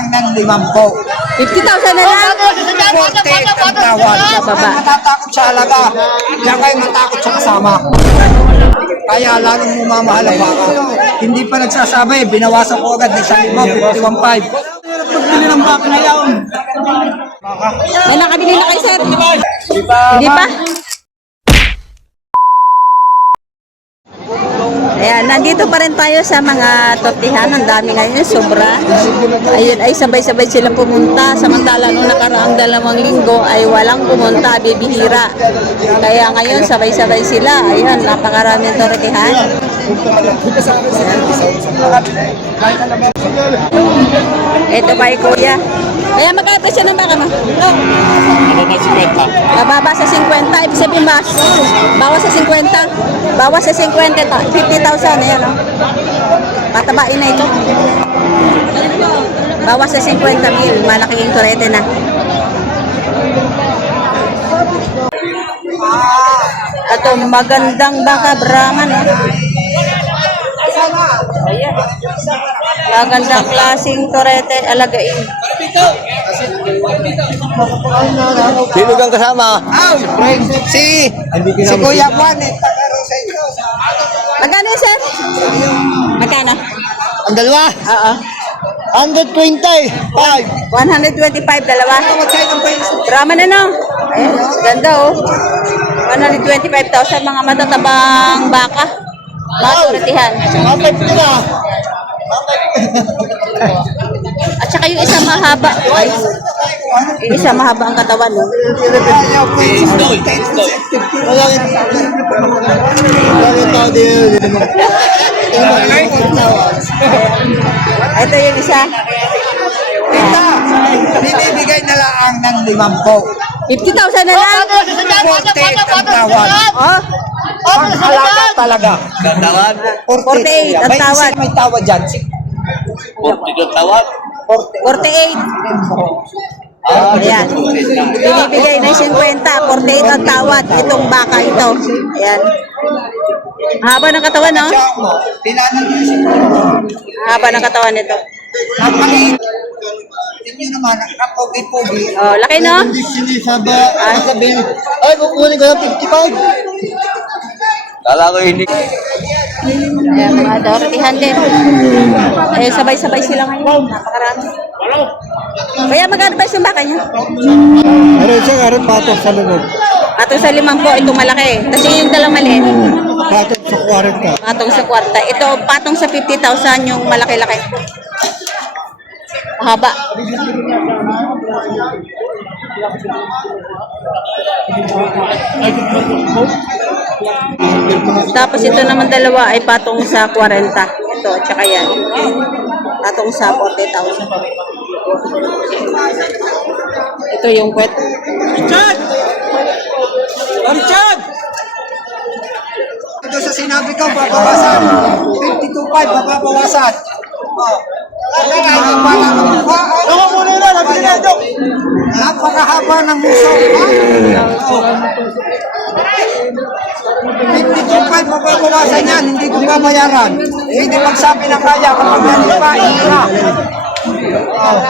lang ng limampo. 50,000 na lang. 48 ang tawad. Sa baba. Kaya natatakot sa alaga. Kaya kayo matakot sa kasama. Kaya lalong mumamahal ang baka. Hindi pa nagsasabi, binawasan ko agad ng 1,000, 51.5. Pagbili ng baka na yun. May nakabili na kayo, sir? Hindi pa? Ayan, nandito pa rin tayo sa mga tortihan. Ang dami ngayon, sobra. Ayun, ay sabay-sabay silang pumunta. Samantala nung nakaraang dalawang linggo ay walang pumunta, bibihira. Kaya ngayon, sabay-sabay sila. Ayun, napakaraming tortihan. Ito pa kuya. Kaya magkano presyo ng baka mo? Mababa sa 50. Ibig sabihin mas. Bawas sa 50. Bawas sa 50. ta- 50,000. Ayan o. Patabain na ito. Bawas sa 50 mil. Malaking turete na. Ito, magandang baka Brahman. Oh. Ayan. Magandang klaseng turete alagain. Sino kang kasama? Ah, si, si Kuya Juan eh. Magkano sir? Magkano? Ang dalawa? Oo. 120. 5. 125, dalawa. Tawag sa inyo pa yun. Drama na no. Ayan, ganda oh. 125,000 mga matatabang baka. Mga turetihan. Mamay po na. At saka yung isa mahaba. Ay, isa mahaba ang katawan. No? Ito yung isa. Tita, binibigay na lang ng limampo. 50,000 na lang. 48 ang tawad. Oh, Ang halaga talaga. Dandawan. 48 ang tawad. May tawad dyan. 42 tawad. 48. Ayan. Binibigay ng 50, 48 ang tawad. Itong baka ito. Ayan. Haba ng katawan, no? Haba ng katawan nito. Tingnan naman, ang pogi-pogi. Oh, laki, no? Hindi sinisaba. Ay, sabihin. Ay, kukunin ko ng 55. Kala ko hindi. Ayan, mga dortihan din. Eh, sabay-sabay sila ngayon. Napakarami. Kaya magkano ba yung baka niya? Ano siya nga rin patok sa loob. Atong sa limang po, itong malaki. Kasi yung dalang maliit. Patok sa 40. Patong sa kwarta. Ito, patong sa 50,000 yung malaki-laki. Mahaba. Tapos ito naman dalawa ay patong sa 40. Ito, tsaka yan. Patong sa 40,000. Ito yung kwet. Richard! Richard! Ito sa sinabi ko, babawasan. 52.5, babawasan. Oh. Ako muna na, nabili na ito. Napakahaba ng muso. Oh. 52.5, mababawasan yan. Hindi ko babayaran. Hindi magsabi na kaya kapag hindi pa, iira. Oh.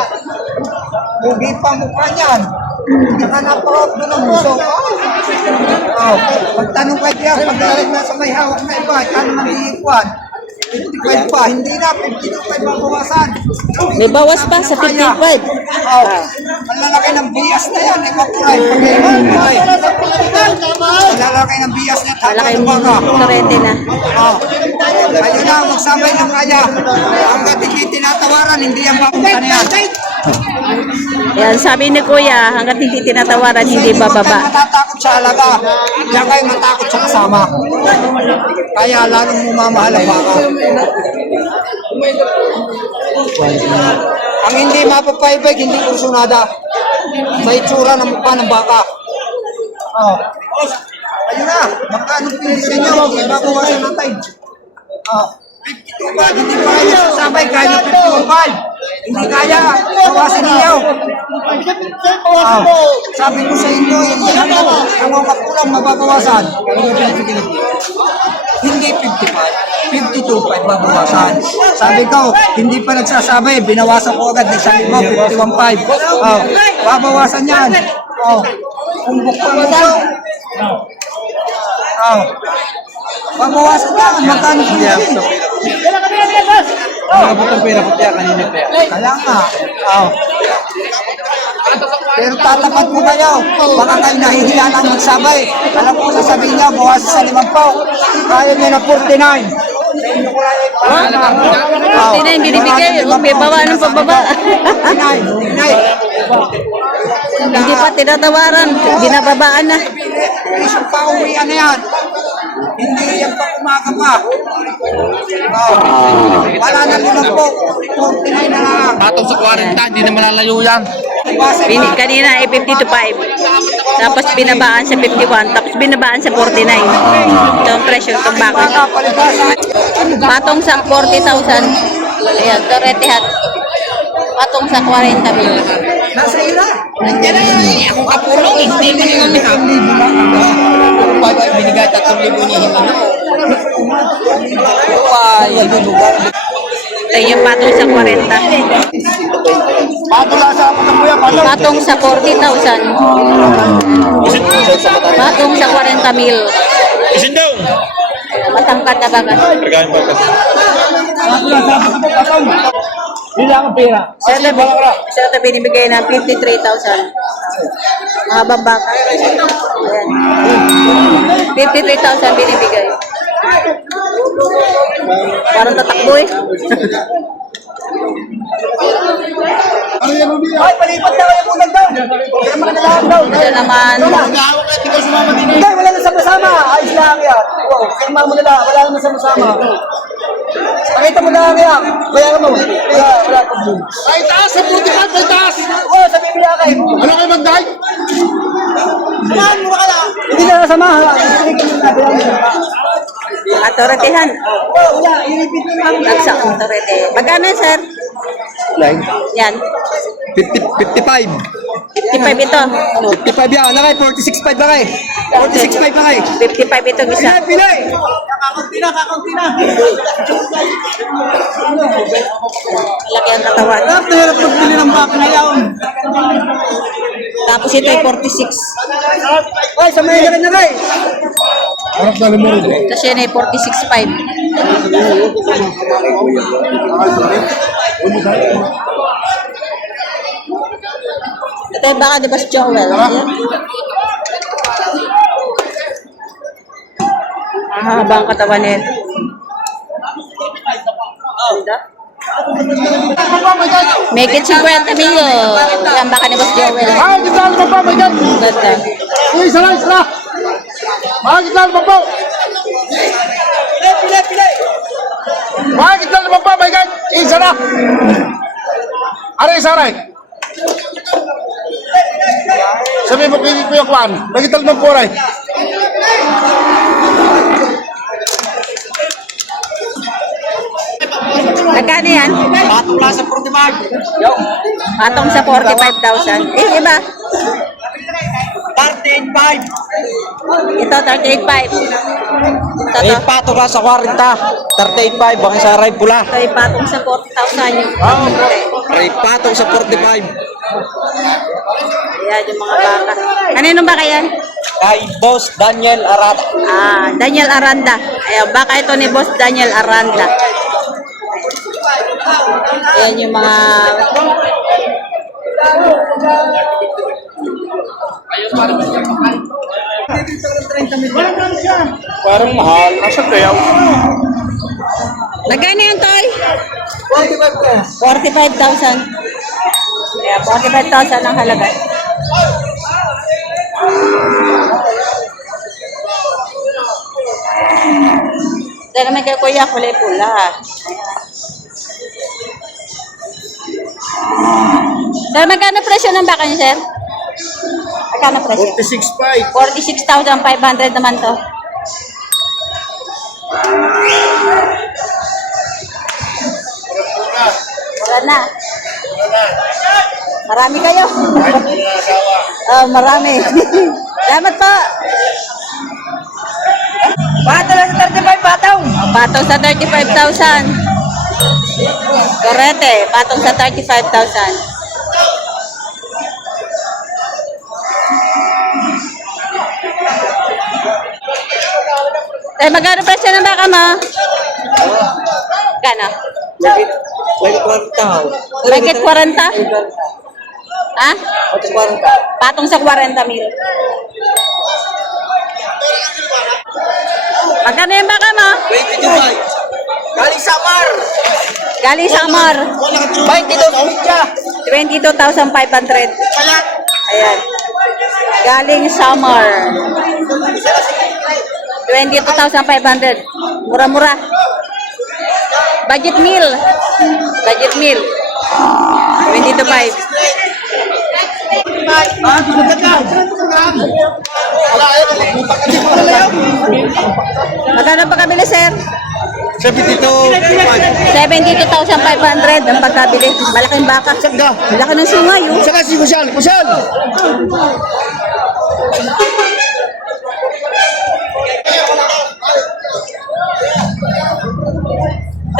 Hugi pa mukha niyan. Nakahanap ako doon ng muso. Oh, magtanong kay Pierre, pag na sa may hawak na iba, kano man iikwan? 55 pa, hindi na, 52 pa babawasan. May bawas pa sa 55. Oh, malalaki ng bias na yan, eh, makulay. Malalaki ng bias na Malaki ng baka. turete na. Oh, ayun na, magsabay ng kaya. Hanggat hindi tinatawaran, hindi ang bakutan yan. Yan, sabi ni Kuya, hanggat hindi tinatawaran, hindi bababa. matatakot sa alaga. Kaya kayo matakot sa kasama. Kaya lalong mumamahal ang baka. Ang hindi mapapaibig, hindi kursunada. Sa itsura ng mukha ng baka. Oh. Ayun na, magkano pinisya nyo? Ibabawasan natin. Oh. 52 ba? Hindi pa kayo sasabay. Kaya 55. Hindi kaya. Bawasin niyo. Ah, sabi ko sa inyo, hindi ano, ang mga kulang mababawasan. Hindi 55, 52.5 babawasan. Sabi ko, hindi pa nagsasabi, binawasan ko agad, isang lima, 51.5. Oh, babawasan yan. Oh, kung bukod mo daw. Oh, babawasan yan, magkano po yan? Nakabutang pera ko kaya kanina pa yan. Kaya nga. Oh. Pero tatapat ko kayo. Baka kayo nahihiya lang magsabay. Alam ko sasabihin niya, bawas sa limang po. Kaya niya na 49. Hindi na yung binibigay. Huwag may baba ng pababa. 49. 49. Hindi pa tinatawaran. Binababaan na. Isang pa uwian na yan. Hindi yan pa umaga pa. Oh. Wala na limang po. 49 na lang. Patong sa 40, hindi na malalayo yan. Base Bin, kanina ay 50 to 5. Tapos binabaan sa 51. Tapos binabaan sa 49. Ito ang presyo ng bakit. Patong sa 40,000. Ayan, Toretehat. Patong sa 40 mil. Nasa ira. Nandiyan na yan eh. Ako kapulong, hindi mo nyo niya. Binigay 3,000 niya, hindi na. Ito yung patong sa 40. Patula sa kuya. Patong sa 40,000. Patong sa 40 mil. Isin daw. Matangkad na baga. Pagkain ba kasi? Sa tabi, sa tabi binibigay ng 53,000. Mga babaka. Ayan. 53,000 binibigay. Parang tatakbo eh. Ay, palipat na kayo muna daw. Kaya makakalahan daw. Ito naman, Hindi, wala na sama-sama. Ayos lang yan. Wow, firma mo na lang. Wala naman sama-sama. Mo lang yan. Bayaran mo. Wala, wala problem. Ay, taas! Sa 45, ay taas! Oo, sabi mo lang kayo. Ano kayo magday? Samahan mo ka lang. Hindi na nasamahan. Hindi na bayaran. Lang. Nagsa autorete. Magkano sir? Yan. 50, 55. 55 ito. 55 yan. Ano kay? 46.5 ba kay? 46.5 ba kay? 55 itong isa. Pilay, pilay. Kakakunti na, kakakunti na. Malaki ang katawan. Hirap na hirap magbili ng baka na yan. Tapos ito ay 46. Ay, sa may rin na rin. Tapos yan ay 46.5. Ito yung baka, di ba si Joel? Ayan. Mahaba ang katawan nito. Ganda. Make it 50 mil. Yan baka ni Boss Joel. Ay, kita mo pa, may gan! Ganda. Uy, isa lang, isa lang! Ay, kita mo pa! Pilay, pilay, pilay. Ay, kita mo pa, may gan! Isa na! Aray, isa aray! Sabi mo kay Kuya Kwan, kita mo po aray! Magkano yan? Patula sa 45. Yo. Patong sa 45,000. Eh, iba. 38.5. Ito, 38,500. Ito, Eh, to. patula sa 40. 35. Baka sa aray pula. Ito ay patong sa 40,000 yung Aray, patong sa 45. Ayan yung mga baka. Kanino ba yan? Kay Boss Daniel Arata. Ah, Daniel Aranda. Ayan, baka ito ni Boss Daniel Aranda. Ayan yung mga... Parang mahal. Nasa kaya? Magkano yung toy? 45 ko. 45,000. Ayan, 45,000 ang halaga. Dahil naman kay Kuya, kulay pula. Sir, magkano presyo ng baka niyo, sir? Magkano presyo? 46.5. 46,500 naman to. Wala na. Marami kayo. oh, marami. Salamat po. Bato lang sa 35, batong. Patong sa 35,000. Correte, patong sa 35,000. Eh, magkano presyo ng baka mo? Gano? Bakit 40? Ha? Patong sa 40 mil. Magkano yung baka mo? 22, Galing sa Mar. Galing sa Amar. 22, Midya. 22,500. Ayan. Galing Summer. 22,500. Mura-mura. Budget meal. Budget meal. 22,500. Magkano pa kabili, sir? 72, 72,500 ang pagkabili. Malaking baka. Malaki ng sungay, oh. Saka si Kusyal, Kusyal!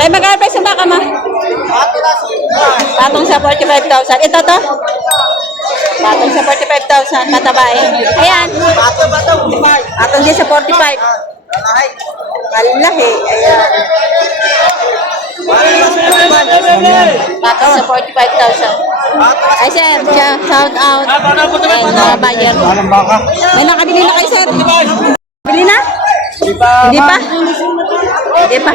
Tay, magkano price ng baka mo? Patong sa 45,000. Ito to? Patong sa 45,000. Matabae. Ayan. Bato, bato. Patong din sa 45. Malaki. Ayan. Patong sa 45,000. Ay, sir. Shout out. Ay, mga baka? May nakabili na kayo, sir. Bili na? Hindi pa. Hindi pa.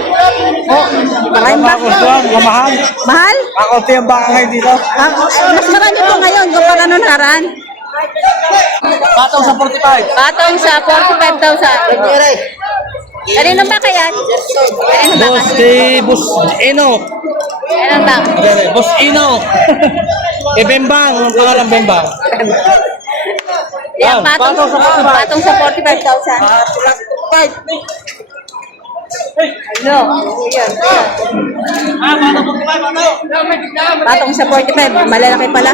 Oh, maraming baka. Mamahal. Mahal? Kakunti ang baka ngayon dito. Ah, mas marami po ngayon kumpara nung nakaraan. Batong sa 45. Patong sa 45,000. Kanino ba kaya? Kanino ba? Boss, kay Boss Eno. Kanino ba? Boss Eno. Kay Bembang, ang pangalan Bembang. Yan, patong, patong sa 45,000. Ano? Yan. Patong sa 45, malalaki pala.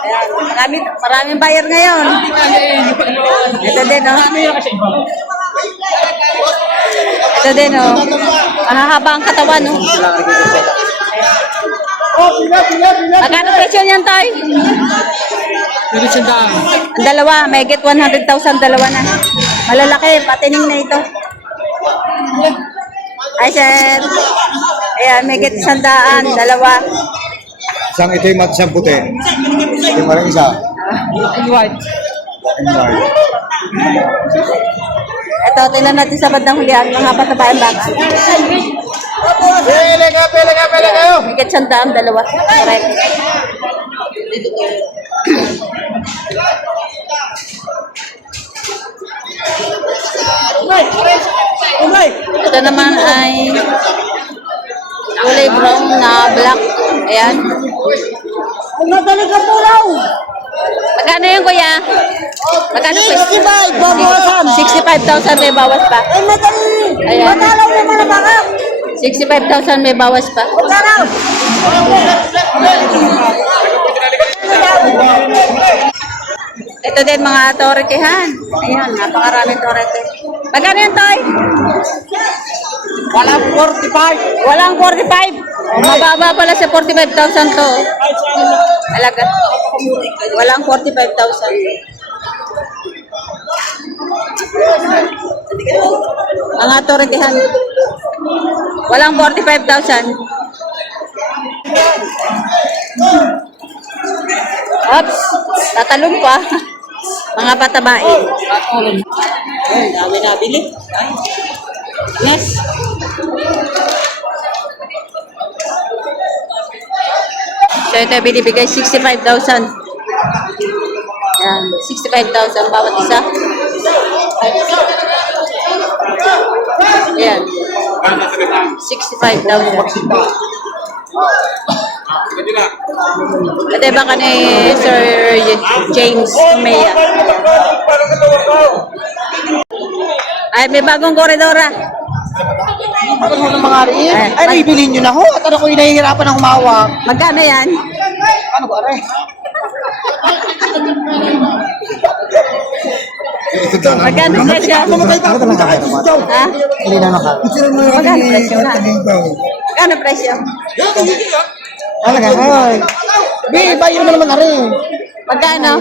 Ayan, marami, maraming buyer ngayon. Ito din, oh. Ito din, oh. Mahahaba ang katawan, oh. Magkano presyo niyan, Toy? Ang dalawa, may get 100,000 dalawa na. Malalaki, patining na ito. Ay, sir. Ayan, may get sandaan, dalawa. Isang ito yung mat isang puti. Yung parang isa. Black and white. Ito, tingnan natin sa bandang hulihan, mga patabayan baka. Pele ka, pele ka, pele kayo! May get sandaan, dalawa. Correct. Ito naman ay kulay brown na black. Ayan. Madali ka po raw. Magkano yun, kuya? Magkano po? 65, babawasan. 65,000 may bawas pa. Ay, madali. Ayan. Matalaw naman na baka. 65,000 may bawas pa. Matalaw. Ito din mga authorityhan. Ayan, napakaraming authority. Magkano yan, Toy? Walang 45. Walang 45. Oh, mababa pala sa 45,000 to. Alaga. Walang 45,000. Mga authorityhan. Walang 45,000. Oops, tatalon pa. Mga patabain. Ay, dami nabili. Yes. So ito binibigay 65,000. Yan, 65,000 bawat isa. Yan. 65,000. Ate baka ni Sir James Mea. Ay, may bagong koridora. Ano ng mga rin? Eh, Ay, bibili nyo na ho. At ano ko inahihirapan ng humawak. Magkano yan? Ano ba, aray? Magkano presyo? Ha? Hindi na naka. Magkano presyo na? Magkano presyo? Ay. Bi, bayo mo naman na rin. Magkano?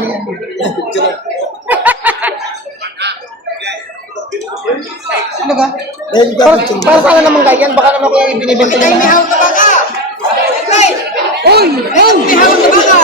Ano ka? Para, para sana naman ganyan, baka naman kung binibenta nyo na. Uy! Ayun! May hawak na baka!